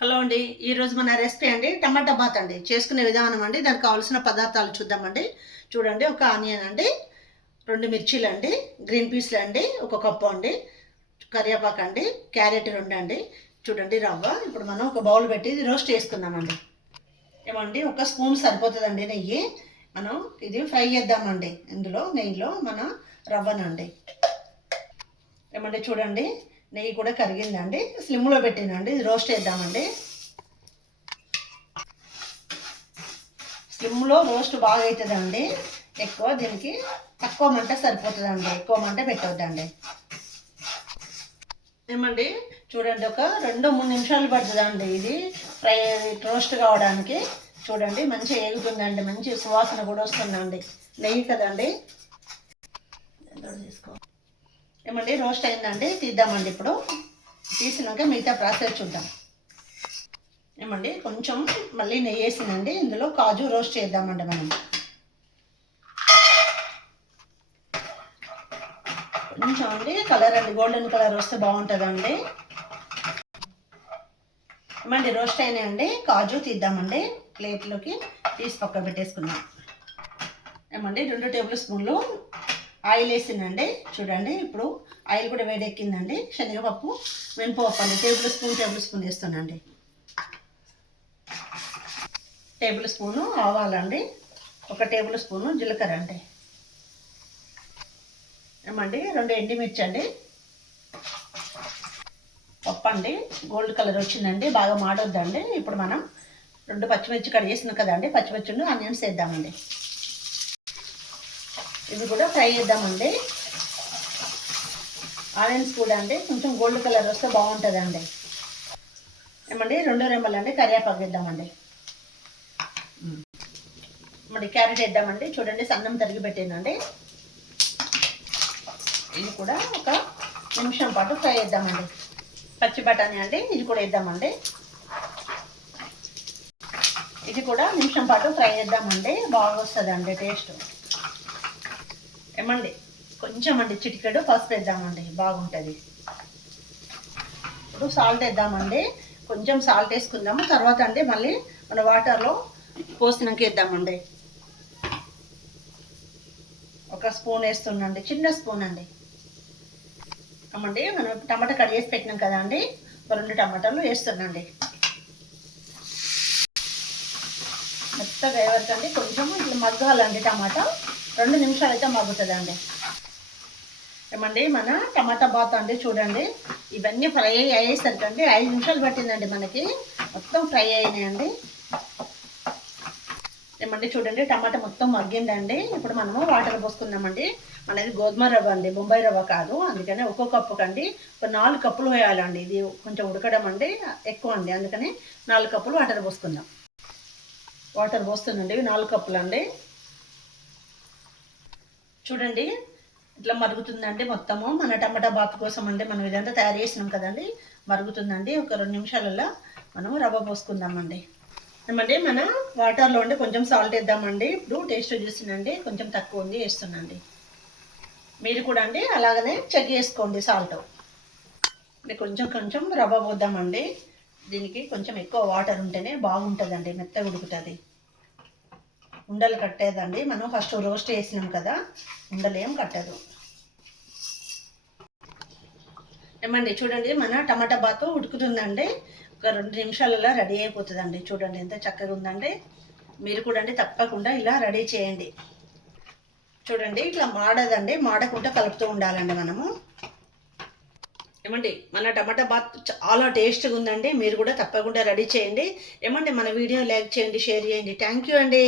Hello అండి. ఈరోజు మన రెసిపీ అండి టమాటా బాత్ అండి. చేసుకునే విధానం అండి. దానికి కావాల్సిన పదార్థాలు చూద్దామండి. చూడండి, ఒక ఆనియన్ అండి, 2 మిర్చీలు అండి, గ్రీన్ పీస్లు అండి, 1 కప్పు అండి, కరివేపాకు అండి, క్యారెట్ 2 అండి. చూడండి, రవ్వ. ఇప్పుడు మనం ఒక బౌల్ పెట్టి ఇది రోస్ట్ చేసుకుందామండి. ఏమండి, 1 స్పూన్ సరిపోతుందండి నెయ్యి. మనం ఇది ఫ్రై చేద్దామండి. ఇందులో నెయ్యిలో మన రవ్వనండి. ఏమంటే చూడండి, నెయ్యి కూడా కరిగిందండి. స్లిమ్లో పెట్టినండి. ఇది రోస్ట్ చేద్దామండి. స్లిమ్లో రోస్ట్ బాగా అవుతుందండి. ఎక్కువ దీనికి తక్కువ మంట సరిపోతుందండి. ఎక్కువ మంట పెట్టొద్దండి. ఏమండి చూడండి, ఒక 2-3 నిమిషాలు పడుతుందండి ఇది ఫ్రై రోస్ట్ కావడానికి. చూడండి, మంచిగా ఏగుతుందండి. మంచి సువాసన కూడా వస్తుందండి. నెయ్యి కదండి. తీసుకో. ఏమండి, రోస్ట్ అయిందండి. తీద్దామండి. ఇప్పుడు తీసినాక మిగతా ప్రాసెస్ చూద్దాం. ఏమండి, కొంచెం మళ్ళీ నెయ్యి వేసిందండి. ఇందులో కాజు రోస్ట్ చేద్దామండి. మనం కొంచెం అండి కలర్ అండి, గోల్డెన్ కలర్ వస్తే బాగుంటుందండి. ఏమండి, రోస్ట్ అయినాయండి. కాజు తీద్దామండి. ప్లేట్లోకి తీసి పక్క పెట్టేసుకున్నాం. ఏమండి, 2 టేబుల్ స్పూన్లు ఆయిల్ వేసిందండి. చూడండి, ఇప్పుడు ఆయిల్ కూడా వేడెక్కిందండి. శనగపప్పు, మినపప్పు అండి, టేబుల్ స్పూన్ వేస్తానండి. టేబుల్ స్పూను ఆవాలండి, 1 టేబుల్ స్పూను జీలకర్ర అండి. ఏమండి, 2 ఎండుమిర్చి అండి, పప్పు అండి. గోల్డ్ కలర్ వచ్చిందండి, బాగా మాడొద్దండి. ఇప్పుడు మనం 2 పచ్చిమిర్చి కట్ చేసినాం కదండి. పచ్చిమిర్చిని ఆనియన్స్ వేద్దామండి. ఇవి కూడా ఫ్రై చేద్దామండి. ఆనియన్స్ కూడా అండి కొంచెం గోల్డ్ కలర్ వస్తే బాగుంటుందండి. ఏమండి, 2 రెమ్మలండి కరివేపాకు వేద్దామండి. మరి క్యారెట్ వేద్దామండి. చూడండి, సన్నం తరిగి పెట్టానండి. ఇది కూడా 1 నిమిషం పాటు ఫ్రై చేద్దామండి. పచ్చి బఠానీ అండి, ఇది కూడా వేద్దామండి. ఇది కూడా నిమిషం పాటు ఫ్రై చేద్దామండి. బాగా వస్తుందండి టేస్ట్. ఏమండి, కొంచెం అండి చిటికెడు పసుపు వేద్దామండి, బాగుంటుంది. ఇప్పుడు సాల్ట్ వేద్దామండి. కొంచెం సాల్ట్ వేసుకుందాము. తర్వాత అండి మళ్ళీ మన వాటర్లో పోసినాక వేద్దామండి. 1 స్పూన్ వేస్తున్నాండి, చిన్న స్పూన్ అండి. అమ్మండి, మనం టమాటా కట్ చేసి పెట్టినాం కదా అండి. 2 టమాటాలు వేస్తున్నాండి. మెత్తగా వేయవచ్చండి. కొంచెం ఇట్లా మగ్గాలండి. టమాటా 2 నిమిషాలు అయితే మగ్గుతుందండి. ఏమండి, మన టమాటా బాత్ అండి. చూడండి, ఇవన్నీ ఫ్రై అయ్యేసరికి అండి 5 నిమిషాలు పట్టిందండి. మనకి మొత్తం ఫ్రై అయినాయండి. ఏమండి, చూడండి, టమాటా మొత్తం మగ్గిందండి. ఇప్పుడు మనము వాటర్ పోసుకుందామండి. మనది గోధుమ రవ్వ అండి, బొంబాయి రవ్వ కాదు. అందుకని 1 కప్పు కండి 4 కప్పులు వేయాలండి. ఇది కొంచెం ఉడకడం అండి ఎక్కువ అండి. అందుకని 4 కప్పులు వాటర్ పోసుకుందాం. వాటర్ పోస్తుందండి. 4 కప్పులు అండి. చూడండి, ఇట్లా మరుగుతుందండి. మొత్తము మన టమాటా బాత్ కోసం అండి మనం ఇదంతా తయారు చేసినాం కదండి. మరుగుతుందండి. ఒక 2 నిమిషాలలో మనం రవ్వ పోసుకుందామండి. ఏమండి, మన వాటర్లో ఉండి కొంచెం సాల్ట్ వేద్దామండి. ఇప్పుడు టేస్ట్ చూసినండి, కొంచెం తక్కువ ఉంది, వేస్తున్నాండి. మీరు కూడా అండి అలాగనే చెక్ చేసుకోండి సాల్ట్. కొంచెం రవ్వ పోద్దామండి. దీనికి కొంచెం ఎక్కువ వాటర్ ఉంటేనే బాగుంటుందండి, మెత్తగా ఉడుకుతుంది. ఉండలు కట్టేదండి. మనం ఫస్ట్ రోస్ట్ చేసినాం కదా, ఉండలేం కట్టదు. ఏమండి, చూడండి, మన టమాటా బాత్ ఉడుకుతుందండి. ఒక 2 నిమిషాలలో రెడీ అయిపోతుందండి. చూడండి ఎంత చక్కగా ఉందండి. మీరు కూడా అండి తప్పకుండా ఇలా రెడీ చేయండి. చూడండి, ఇట్లా మాడదండి. మాడకుండా కలుపుతూ ఉండాలండి మనము. ఏమండి, మన టమాటా బాత్ చాలా టేస్ట్గా ఉందండి. మీరు కూడా తప్పకుండా రెడీ చేయండి. ఏమండి, మన వీడియో లైక్ చేయండి, షేర్ చేయండి. థ్యాంక్ యూ అండి.